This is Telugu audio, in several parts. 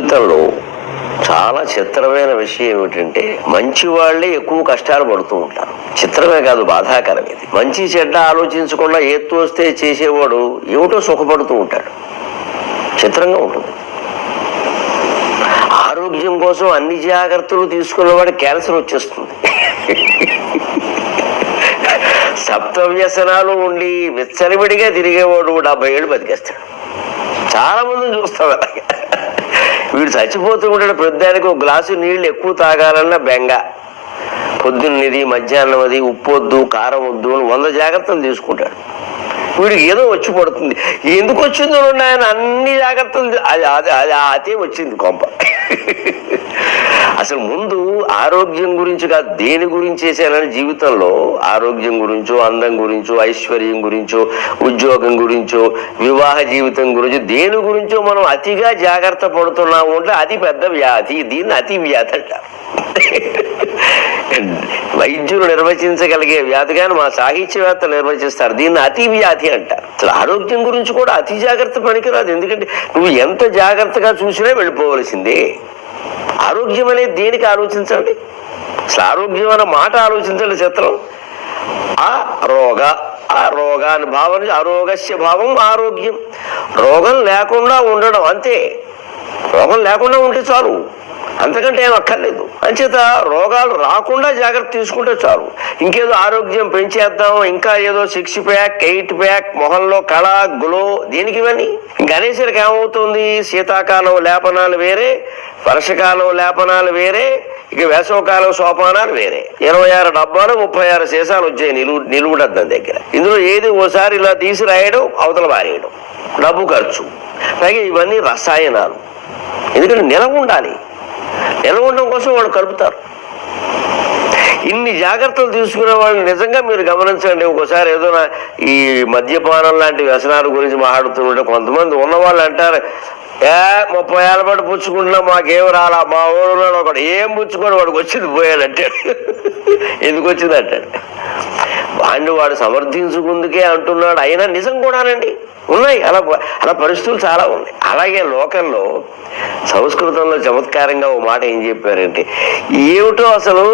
జీవితంలో చాలా చిత్రమైన విషయం ఏమిటంటే మంచి వాళ్ళే ఎక్కువ కష్టాలు పడుతూ ఉంటారు. చిత్రమే కాదు బాధాకరం ఇది. మంచి చెడ్డ ఆలోచించకుండా ఏత్తు వస్తే చేసేవాడు ఏమిటో సుఖపడుతూ ఉంటాడు. చిత్రంగా ఉంటుంది. ఆరోగ్యం కోసం అన్ని జాగ్రత్తలు తీసుకున్నవాడు క్యాన్సర్ వచ్చేస్తుంది. సప్త వ్యసనాలు ఉండి విచ్చలవిడిగా తిరిగేవాడు డెబ్బై ఏళ్ళు బతికేస్తాడు. చాలా మందిని చూస్తాం అలాగే. వీడు చచ్చిపోతూ ఉంటాడు ప్రతిదానికి ఒక గ్లాసు నీళ్ళు ఎక్కువ తాగాలన్న బెంగ. పొద్దున్నది మధ్యాహ్నం అది ఉప్పు వద్దు కారం వద్దు అని వంద జాగ్రత్తలు తీసుకుంటాడు. వీడికి ఏదో వచ్చి పడుతుంది. ఎందుకు వచ్చిందో ఆయన అన్ని జాగ్రత్తలు అది అది అది అదే వచ్చింది కొంప. అసలు ముందు ఆరోగ్యం గురించి కాదు దేని గురించి చేసేయాలని జీవితంలో ఆరోగ్యం గురించో అందం గురించో ఐశ్వర్యం గురించో ఉద్యోగం గురించో వివాహ జీవితం గురించి దేని గురించో మనం అతిగా జాగ్రత్త పడుతున్నాము అంటే అది పెద్ద వ్యాధి దీన్ని అతి వ్యాధి అంటారు. వైద్యులు నిర్వచించగలిగే వ్యాధి కానీ మా సాహిత్యవేత్తలు నిర్వచిస్తారు. దీన్ని అతి వ్యాధి అంటారు. అసలు ఆరోగ్యం గురించి కూడా అతి జాగ్రత్త పనికిరాదు. ఎందుకంటే నువ్వు ఎంత జాగ్రత్తగా చూసినా వెళ్ళిపోవలసిందే. ఆరోగ్యం అనేది దేనికి ఆలోచించండి? అసలు ఆరోగ్యం అన్న మాట ఆలోచించండి చిత్రం ఆ రోగ ఆ రోగాన్ని భావం ఆరోగస్య భావం ఆరోగ్యం. రోగం లేకుండా ఉండడం అంతే. రోగం లేకుండా ఉంటే చాలు. అంతకంటే ఏం అక్కర్లేదు. అంచేత రోగాలు రాకుండా జాగ్రత్త తీసుకుంటే చాలు. ఇంకేదో ఆరోగ్యం పెంచేద్దాం ఇంకా ఏదో సిక్స్ ప్యాక్ ఎయిట్ ప్యాక్ మొహంలో కళ గ్లో దేనికి ఇవన్నీ. గణేశుడికి ఏమవుతుంది? శీతాకాలం లేపనాలు వేరే వర్షకాలం లేపనాలు వేరే ఇక వేసవకాలం సోపానాలు వేరే. ఇరవై ఆరు డబ్బాలు ముప్పై ఆరు సీసాలు వచ్చాయి నిలువు నిలువుడద్దం దగ్గర. ఇందులో ఏది ఓసారి ఇలా తీసి రాయడం అవతల పారేయడం డబ్బు ఖర్చు. పైగా ఇవన్నీ రసాయనాలు. ఎందుకంటే నిలవ ఉండాలి. ఎలా ఉండడం కోసం వాళ్ళు కలుపుతారు. ఇన్ని జాగ్రత్తలు తీసుకునే వాళ్ళని నిజంగా మీరు గమనించండి. ఒకసారి ఏదో నా- ఈ మద్యపానం లాంటి వ్యసనాల గురించి మాట్లాడుతుంటే కొంతమంది ఉన్నవాళ్ళు అంటారు ఏ ముప్పై ఏళ్ళ పాటు పుచ్చుకుంటున్నా మాకేం రాలా? మా ఊళ్ళో ఒకడు ఏం పుచ్చుకోడు వాడికి వచ్చింది పోయాడంటాడు ఎందుకు వచ్చింది అంటాడు వాడిని వాడు సమర్థించుకుందుకే అంటున్నాడు. అయినా నిజం కూడానండి. ఉన్నాయి. అలా అలా పరిస్థితులు చాలా ఉన్నాయి. అలాగే లోకంలో సంస్కృతంలో చమత్కారంగా ఓ మాట ఏం చెప్పారంటే ఏమిటో అసలు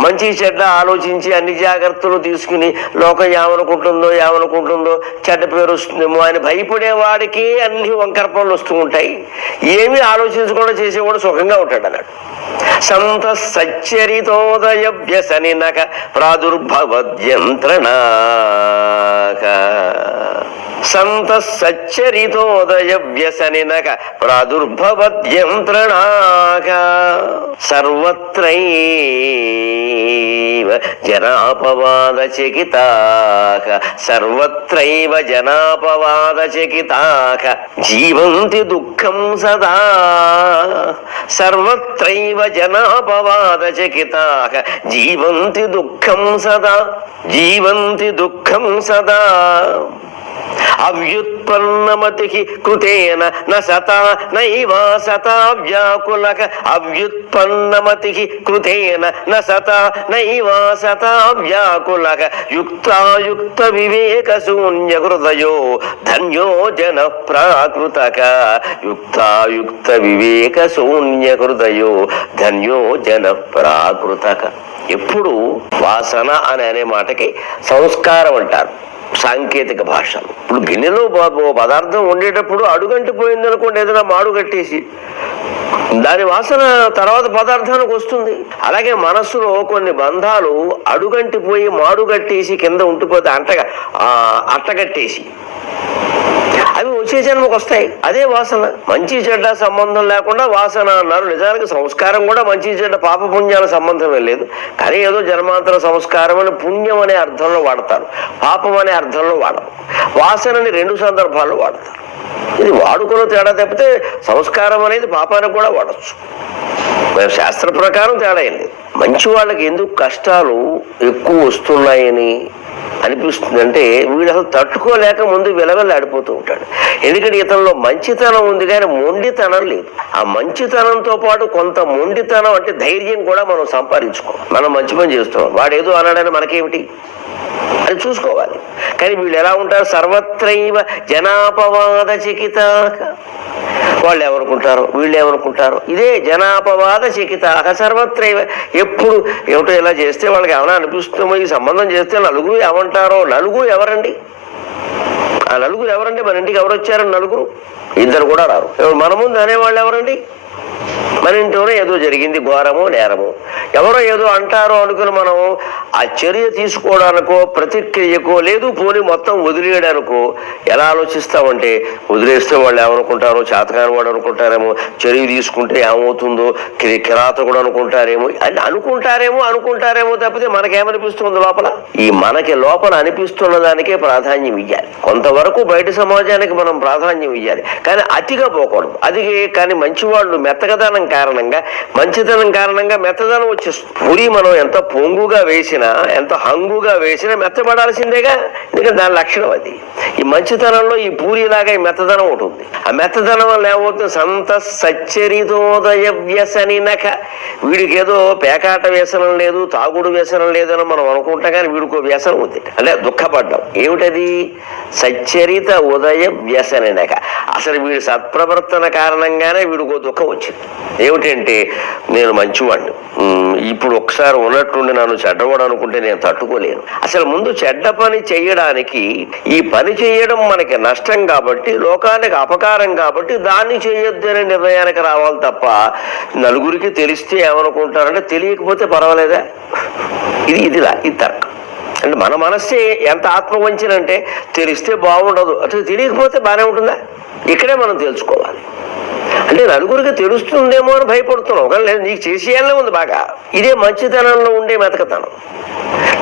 మంచి చెడ్డ ఆలోచించి అన్ని జాగ్రత్తలు తీసుకుని లోకం ఏమనుకుంటుందో ఏమనుకుంటుందో చెడ్డ పేరు వస్తుందేమో అని భయపడే వాడికి అన్ని వంకర పనులు వస్తూ ఉంటాయి. ఏమీ ఆలోచించకుండా చేసేవాడు సుఖంగా ఉంటాడు అన్నాడు. సంత సచ్చరితోదయ వ్యసనినక ప్రాదుర్భవద్యంత్రణాక సంత సచ్చరితోదయ వ్యసనినక ప్రాదుర్భవద్యంత్రణాక సర్వత్రైవ జనాపవాద చకితాక సర్వత్రైవ జనాపవాద చకితాక జీవంతి దుఃఖం సదా సర్వత్రైవ జనాపవాద చకితాక జీవంతి దుఃఖం సదా జీవంతి దుఃఖం సదా అవ్యుత్పన్నమతి కృతేన న నైవా సతా వ్యాకులక అవ్యుత్పన్నమతి కృతేన న నైవా సతా వ్యాకులక యుక్తాయుక్త వివేక శూన్య హృదయో ధన్యో జన ప్రాకృతక యుక్తాయుక్త వివేక శూన్య హృదయో ధన్యో జన ప్రాకృతక ఎప్పుడు వాసన అని అనే మాటకి సంస్కారం అంటారు సాంకేతిక భాష. ఇప్పుడు గిన్నెలో పదార్థం వండేటప్పుడు అడుగంటి పోయింది అనుకోండి ఏదైనా మాడు కట్టేసి. దాని వాసన తర్వాత పదార్థానికి వస్తుంది. అలాగే మనస్సులో కొన్ని బంధాలు అడుగంటి పోయి మాడు కట్టేసి కింద ఉండిపోతే అంటగా అట్టగట్టేసి. అవి వచ్చే జన్మకు వస్తాయి. అదే వాసన. మంచి చెడ్డ సంబంధం లేకుండా వాసన అన్నారు. నిజానికి సంస్కారం కూడా మంచి చెడ్డ పాప పుణ్యాల సంబంధమే లేదు. కానీ ఏదో జన్మాంతర సంస్కారం అని పుణ్యం అనే అర్థంలో వాడతారు. పాపం అనే అర్థంలో వాడరు. వాసనని రెండు సందర్భాల్లో వాడతారు. ఇది వాడుకలో తేడా తప్పితే సంస్కారం అనేది పాపానికి కూడా వాడచ్చు. శాస్త్ర ప్రకారం తేడా అయింది మంచి వాళ్ళకి ఎందుకు కష్టాలు ఎక్కువ వస్తున్నాయని అనిపిస్తుంది. అంటే వీడు అసలు తట్టుకోలేక ముందు విలవెల్లాడిపోతూ ఉంటాడు. ఎందుకంటే ఇతనిలో మంచితనం ఉంది కానీ మొండితనం లేదు. ఆ మంచితనంతో పాటు కొంత మొండితనం అంటే ధైర్యం కూడా మనం సంపాదించుకోం మనం మంచి పని చేస్తున్నాం. వాడు ఏదో అన్నాడని మనకేమిటి? అది చూసుకోవాలి. కానీ వీళ్ళు ఎలా ఉంటారు? సర్వత్రైవ జనాపవాద చికిత వాళ్ళు ఏమనుకుంటారు? వీళ్ళు ఏమనుకుంటారు? ఇదే జనాపవాద చికిత సర్వత్రైవ. ఎప్పుడు ఏమిటో ఇలా చేస్తే వాళ్ళకి ఏమైనా అనిపిస్తుందో ఈ సంబంధం చేస్తే నలుగురు ఏమంటారో? నలుగురు ఎవరండి? ఆ నలుగురు ఎవరండి? మన ఇంటికి ఎవరు వచ్చారు నలుగురు? ఇద్దరు కూడా రారు. మన ముందు అనేవాళ్ళు ఎవరండి? మన ఇంట్లోనే ఏదో జరిగింది ఘోరము నేరము. ఎవరో ఏదో అంటారో అనుకుని మనం ఆ చర్య తీసుకోవడానికో ప్రతిక్రియకో లేదు పోని మొత్తం వదిలేయడానికో ఎలా ఆలోచిస్తామంటే వదిలేస్తే వాళ్ళు ఏమనుకుంటారో చేతకాని వాడు అనుకుంటారేమో చర్య తీసుకుంటే ఏమవుతుందో కిరాత కిరాతకుడు అనుకుంటారేమో అని అనుకుంటారేమో అనుకుంటారేమో తప్పితే మనకేమనిపిస్తుంది లోపల? ఈ మనకి లోపల అనిపిస్తున్న దానికే ప్రాధాన్యం ఇవ్వాలి కొంతవరకు బయట సమాజానికి మనం ప్రాధాన్యం ఇవ్వాలి కానీ అతిగా పోకూడదు. అది కానీ మంచివాళ్ళు మెత్తగదనం కారణంగా మంచితనం కారణంగా మెత్తదనం వచ్చేస్తుంది. పూరి మనం ఎంత పొంగుగా వేసినా ఎంత హంగుగా వేసినా మెత్తబడాల్సిందేగా ఎందుకంటే దాని లక్షణం అది. ఈ మంచితనంలో ఈ పూరిలాగా ఈ మెత్తదనం ఉంటుంది ఆ మెత్తదనం వల్ల ఏమవుతుంది? సంత సచ్చరితోదయ వ్యసనినక వీడికి ఏదో పేకాట వ్యసనం లేదు తాగుడు వ్యసనం లేదని మనం అనుకుంటాం కానీ వీడికి వ్యసనం ఉంది. అంటే దుఃఖపడ్డాం. ఏమిటది? సచ్చరిత ఉదయ వ్యసనినక అసలు వీడి సత్ప్రవర్తన కారణంగానే వీడికో దుఃఖం వచ్చింది. ఏమిటంటే నేను మంచివాడిని. ఇప్పుడు ఒకసారి ఉన్నట్టుండి నన్ను చెడ్డవాడు అనుకుంటే నేను తట్టుకోలేను. అసలు ముందు చెడ్డ పని చేయడానికి ఈ పని చేయడం మనకి నష్టం కాబట్టి లోకానికి అపకారం కాబట్టి దాన్ని చేయొద్దు అనే నిర్ణయానికి రావాలి తప్ప నలుగురికి తెలిస్తే ఏమనుకుంటారంటే తెలియకపోతే పర్వాలేదా. ఇది ఇదిలా ఇది తర్కం. అంటే మన మనస్సే ఎంత ఆత్మవంచిన అంటే తెలిస్తే బాగుండదు. అసలు తెలియకపోతే బాగానే ఉంటుందా? ఇక్కడే మనం తెలుసుకోవాలి. అంటే నలుగురికి తెలుస్తుందేమో అని భయపడుతున్నాం కానీ లేదు నీకు చేసేయాలనే ఉంది బాగా. ఇదే మంచితనంలో ఉండే మెతకతనం.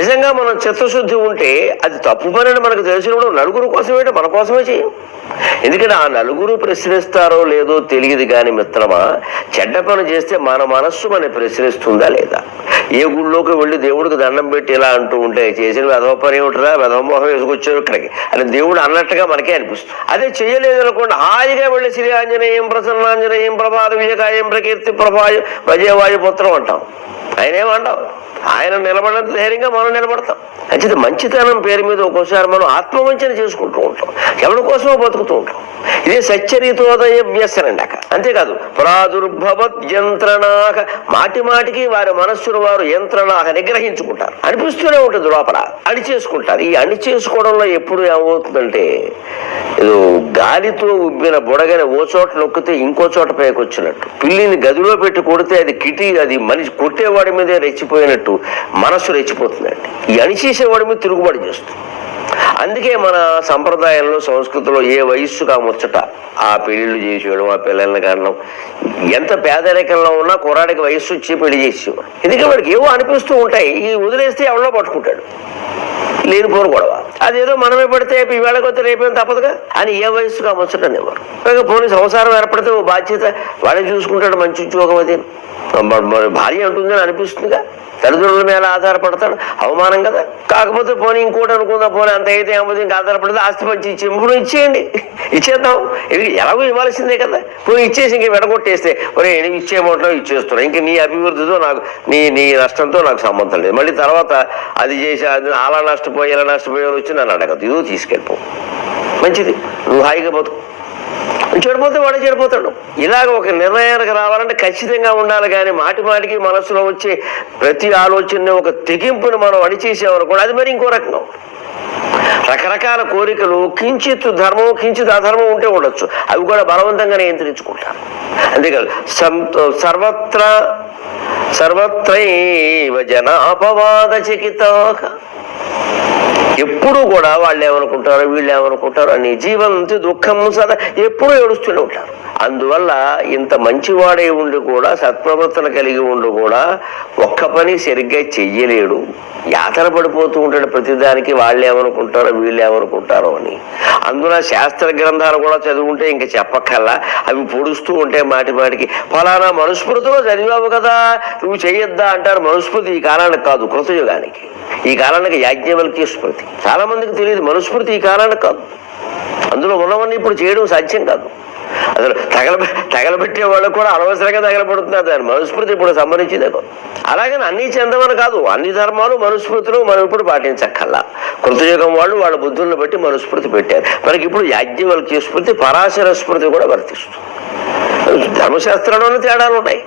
నిజంగా మనం చిత్తశుద్ధి ఉంటే అది తప్పు పని అని మనకు తెలిసినప్పుడు నలుగురు కోసమే మన కోసమే చేయం. ఎందుకంటే ఆ నలుగురు ప్రశ్నిస్తారో లేదో తెలియదు కానీ మిత్రమా చెడ్డ పని చేస్తే మన మనస్సు మన ప్రశ్నిస్తుందా లేదా? ఏ గుళ్ళోకి వెళ్ళి దేవుడికి దండం పెట్టి ఇలా అంటూ ఉంటే చేసిన వెధవ పని ఏమిటరా? వెధవమోహం వేసుకొచ్చారు ఇక్కడికి. అని దేవుడు అన్నట్టుగా మనకే అనిపిస్తుంది. అదే చేయలేదు అనుకోండి హాయిగా వెళ్ళి శ్రీ ఆంజనేయం ప్రసన్నాంజనేయం ప్రభాత విజయకాయం ప్రకీర్తి ప్రభాయం భజయవాయు పుత్రం అంటాం. ఆయన ఏమంటాం ఆయన నిలబడినంత ధైర్యంగా మనం నిలబడతాం. అంచేది మంచితనం పేరు మీద ఒక్కోసారి మనం ఆత్మవంచన చేసుకుంటూ ఉంటాం. ఎవరి కోసమో బతుకుతూ ఉంటాం. ఇదే సచ్చరితోదయ వ్యసనండాక. అంతేకాదు ప్రాదుర్భవత్ యంత్రణాక మాటి మాటికి వారి మనస్సును వారు యంత్రణాక నిగ్రహించుకుంటారు. అనిపిస్తూనే ఉంటుంది లోపల. అణిచేసుకుంటారు. ఈ అణిచేసుకోవడంలో ఎప్పుడు ఏమవుతుందంటే ఏదో గాలితో ఉబ్బిన బుడగని ఓ చోట నొక్కితే ఇంకో చోట పైకి వచ్చినట్టు పిల్లిని గదిలో పెట్టి కొడితే అది కిటి అది మనిషి కొట్టేవాడి మీదే రెచ్చిపోయినట్టు. మనస్సు రెచ్చిపోతుందండి ఈ అణిచేసేవాడి మీద తిరుగుబాటు చేస్తుంది. అందుకే మన సంప్రదాయంలో సంస్కృతిలో ఏ వయస్సు ఆ ముచ్చట ఆ పెళ్ళిళ్ళు చేసేయడం ఆ పిల్లల్ని కారణం ఎంత పేదరికంలో ఉన్నా కుర్రాడికి వయస్సు వచ్చి పెళ్ళి చేసేవాడు. ఎందుకంటే వాడికి ఏవో అనిపిస్తూ ఉంటాయి. ఈ వదిలేస్తే ఎవరిలో పట్టుకుంటాడు. లేనిపోరు గొడవ. అదేదో మనమే పడితే ఈవేళ కొత్త రేపేం తప్పదుగా? అని ఏ వయసుకు ఆ ముచ్చటనేవారు పోనీ సంసారం ఏర్పడితే ఓ బాధ్యత వాడే చూసుకుంటాడు మంచి ఉద్యోగం అది. భార్య ఉంటుందని అనిపిస్తుందిగా? తల్లిదండ్రుల మీద ఆధారపడతాడు అవమానం కదా? కాకపోతే పోనీ ఇంకోటి అనుకుందా పోనీ అంత అయితే ఏమవుతుంది ఇంకా ఆధారపడితే ఆస్తి పంచి ఇచ్చి ఇప్పుడు ఇచ్చేయండి. ఇచ్చేద్దాం. ఇది ఎలాగో ఇవ్వాల్సిందే కదా. పోనీ ఇచ్చేసి ఇంక వెడగొట్టేస్తే ఒరే నేను ఇచ్చేయమంటావు ఇచ్చేస్తున్నా. ఇంక నీ అభివృద్ధితో నాకు నీ నీ నష్టంతో నాకు సంబంధం లేదు. మళ్ళీ తర్వాత అది చేసి అది అలా నష్టపోయి ఇలా నష్టపోయి వచ్చి నన్ను అడగదు ఇదో తీసుకెళ్ళిపో. మంచిది. నువ్వు హాయిగా బతుకు చెడిపోతే వాడే చెడిపోతాడు. ఇలాగ ఒక నిర్ణయానికి రావాలంటే ఖచ్చితంగా ఉండాలి కానీ మాటి మాటికి మనసులో వచ్చే ప్రతి ఆలోచనని ఒక తెగింపుని మనం అణిచేసామనుకోండి అది మరి ఇంకో రకంగా రకరకాల కోరికలు కించిత్ ధర్మం కించిత్ అధర్మం ఉంటే ఉండొచ్చు. అవి కూడా బలవంతంగా నియంత్రించుకుంటారు. అంతేకాదు సంత సర్వత్ర సర్వత్రైవ జనాపవాద చకితాక ఎప్పుడు కూడా వాళ్ళు ఏమనుకుంటారు వీళ్ళు ఏమనుకుంటారు అని జీవంతి దుఃఖం సదా ఎప్పుడూ ఏడుస్తూనే ఉంటారు. అందువల్ల ఇంత మంచివాడే ఉండి కూడా సత్ప్రవర్తన కలిగి ఉండి కూడా ఒక్క పని సరిగ్గా చెయ్యలేడు. యాతన పడిపోతూ ఉంటాడు ప్రతిదానికి వాళ్ళు ఏమనుకుంటారో వీళ్ళు ఏమనుకుంటారో అని. అందున శాస్త్ర గ్రంథాలు కూడా చదువుకుంటే ఇంకా చెప్పక్కల్లా అవి పొడుస్తూ ఉంటే మాటి మాటికి ఫలానా మనుస్మృతిలో చదివావు కదా నువ్వు చెయ్యొద్దా అంటారు మనుస్మృతి. ఈ కాలానికి కాదు కృతయుగానికి. ఈ కాలానికి యాజ్ఞవల్క్య స్మృతి. చాలా మందికి తెలియదు మనుస్మృతి ఈ కాలానికి కాదు. అందులో ఉన్నవన్నీ ఇప్పుడు చేయడం సాధ్యం కాదు. అసలు తగల తగలబెట్టే వాళ్ళకు కూడా అనవసరంగా తగలబడుతున్నారు. దాని మనుస్మృతి ఇప్పుడు సంబంధించింది అలాగని అన్ని చెందమని కాదు అన్ని ధర్మాలు మనుస్మృతులు మనం ఇప్పుడు పాటించక్కల్లా కృతయుగం వాళ్ళు వాళ్ళ బుద్ధులను బట్టి మనుస్మృతి పెట్టారు. మనకి ఇప్పుడు యాజ్ఞవల్కి స్మృతి పరాశర స్మృతి కూడా వర్తిస్తుంది. ధర్మశాస్త్రంలోనే తేడాలు ఉన్నాయి